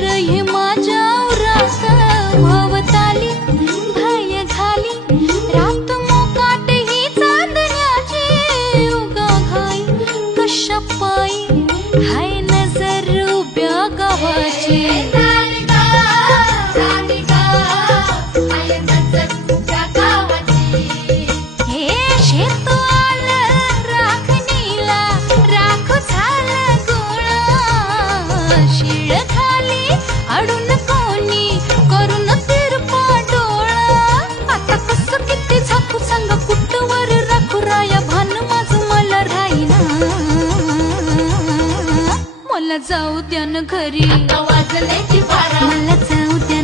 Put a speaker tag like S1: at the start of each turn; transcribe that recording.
S1: रही हे माझ्या उरास भवताली भय झाली. रात मोकाट ही चांदण्याची उगा घाई कशा पायी? हाय नजर उभ्या गावाची. हे मला जाऊ द्या न घरी.
S2: वाजल्याची
S1: मला जाऊ द्या